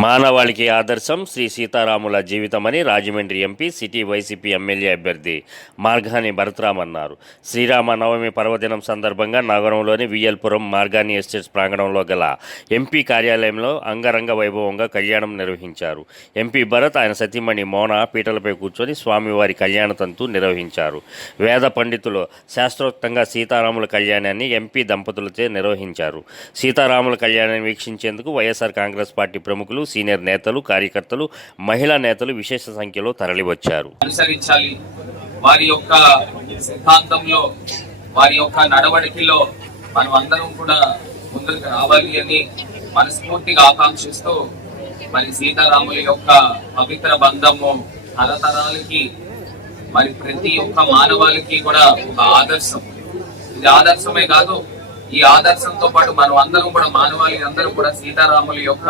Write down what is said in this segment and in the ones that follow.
మానవాళికి ఆదర్శం శ్రీ సీతారాముల జీవితమని Rajahmundry MP city YCP MLA అభ్యర్థి మార్గాని భరతరామ్ అన్నారు. శ్రీరామ నవమి పర్వదినం సందర్భంగా నగరంలోని విఎల్పురం మార్గాని ఎస్టేట్స్ ప్రాంగణంలో గల ఎంపీ కార్యాలయంలో అంగరంగ వైభవంగా కళ్యాణం నిర్వహించారు. ఎంపీ భరత్ ఆయన సతీమణి మోన పీటలపై కూర్చొని స్వామివారి కళ్యాణ తంతు నిర్వహించారు. వేద పండితులు శాస్త్రోక్తంగా సీతారాముల కళ్యాణాన్ని ఎంపీ దంపతులచే నిర్వహించారు. సీతారాముల కళ్యాణాన్ని వీక్షించేందుకు వైఎస్ఆర్ కాంగ్రెస్ పార్టీ ప్రముఖులు సీనియర్ నేతలు కార్యకర్తలు మహిళా నేతలు విశేష సంఖ్యలో తరలివచ్చారు. అనుసరించాలి. వారి యొక్క సిద్ధాంతంలో వారి యొక్క నడవడికలో మనం అందరం కూడా ముందుకు రావాలి అని మనస్ఫూర్తిగా ఆకాంక్షిస్తూ మరి సీతారాముల యొక్క పవిత్ర బంధము తరతరాలకి మరి ప్రతి ఒక్క మానవాళికి కూడా ఒక ఆదర్శం. ఇది ఆదర్శమే కాదు ఈ ఆదర్శంతో పాటు మనం అందరం కూడా మానవాళి అందరూ కూడా సీతారాముల యొక్క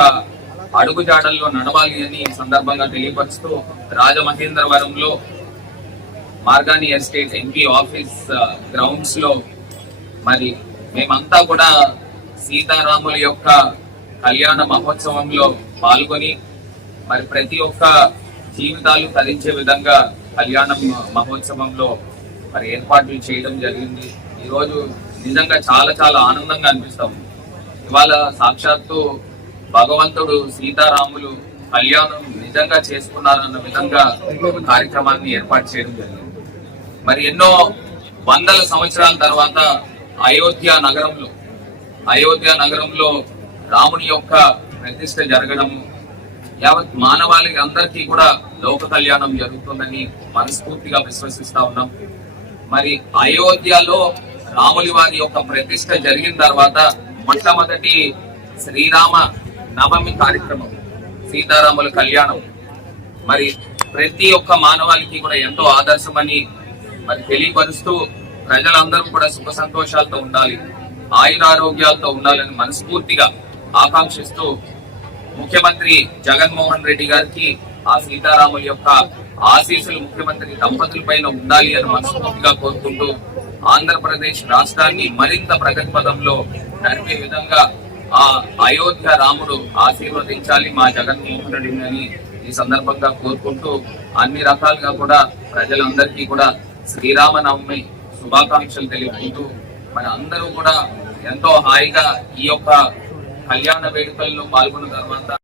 అడుగుజాడల్లో నడవాలి అని ఈ సందర్భంగా తెలియపరుస్తూ రాజమహేంద్రవరంలో మార్గాని ఎస్టేట్ ఎంపీ ఆఫీస్ గ్రౌండ్స్లో మరి మేమంతా కూడా సీతారాముల యొక్క కళ్యాణ మహోత్సవంలో పాల్గొని మరి ప్రతి ఒక్క జీవితాలు తరించే విధంగా కళ్యాణం మహోత్సవంలో మరి ఏర్పాట్లు చేయడం జరిగింది. ఈరోజు నిజంగా చాలా చాలా ఆనందంగా అనిపిస్తాం. ఇవాళ సాక్షాత్తు భగవంతుడు సీతారాములు కళ్యాణం నిజంగా చేసుకున్నారన్న విధంగా కార్యక్రమాన్ని ఏర్పాటు చేయడం జరిగింది. మరి ఎన్నో వందల సంవత్సరాల తర్వాత అయోధ్య నగరంలో అయోధ్య నగరంలో రాముని యొక్క ప్రతిష్ట జరగడము యావత్ మానవాళికి అందరికీ కూడా లోక కళ్యాణం జరుగుతుందని మనస్ఫూర్తిగా విశ్వసిస్తా ఉన్నాం. మరి అయోధ్యలో రాములి వారి యొక్క ప్రతిష్ట జరిగిన తర్వాత మొట్టమొదటి శ్రీరామ నవమి కార్యక్రమం సీతారాముల కళ్యాణం. మరి ప్రతి ఒక్క మానవాళికి కూడా ఎంతో ఆదర్శమని మరి తెలియపరుస్తూ ప్రజలందరూ కూడా సుఖ సంతోషాలతో ఉండాలి ఆయురారోగ్యాలతో ఉండాలని మనస్ఫూర్తిగా ఆకాంక్షిస్తూ ముఖ్యమంత్రి జగన్మోహన్ రెడ్డి గారికి ఆ సీతారాముల యొక్క ఆశీస్సులు ముఖ్యమంత్రి దంపతుల పైన ఉండాలి అని మనస్ఫూర్తిగా కోరుకుంటూ ఆంధ్రప్రదేశ్ రాష్ట్రాన్ని మరింత ప్రగతి పదంలో నడిపే విధంగా ఆ అయోధ్య రాముడు ఆశీర్వదించాలి మా జగన్మోహన్ రెడ్డిని అని ఈ సందర్భంగా కోరుకుంటూ అన్ని రకాలుగా కూడా ప్రజలందరికీ కూడా శ్రీరామనవమి శుభాకాంక్షలు తెలుపుకుంటూ మన అందరూ కూడా ఎంతో హాయిగా ఈ యొక్క కళ్యాణ వేడుకల్లో పాల్గొన్న తర్వాత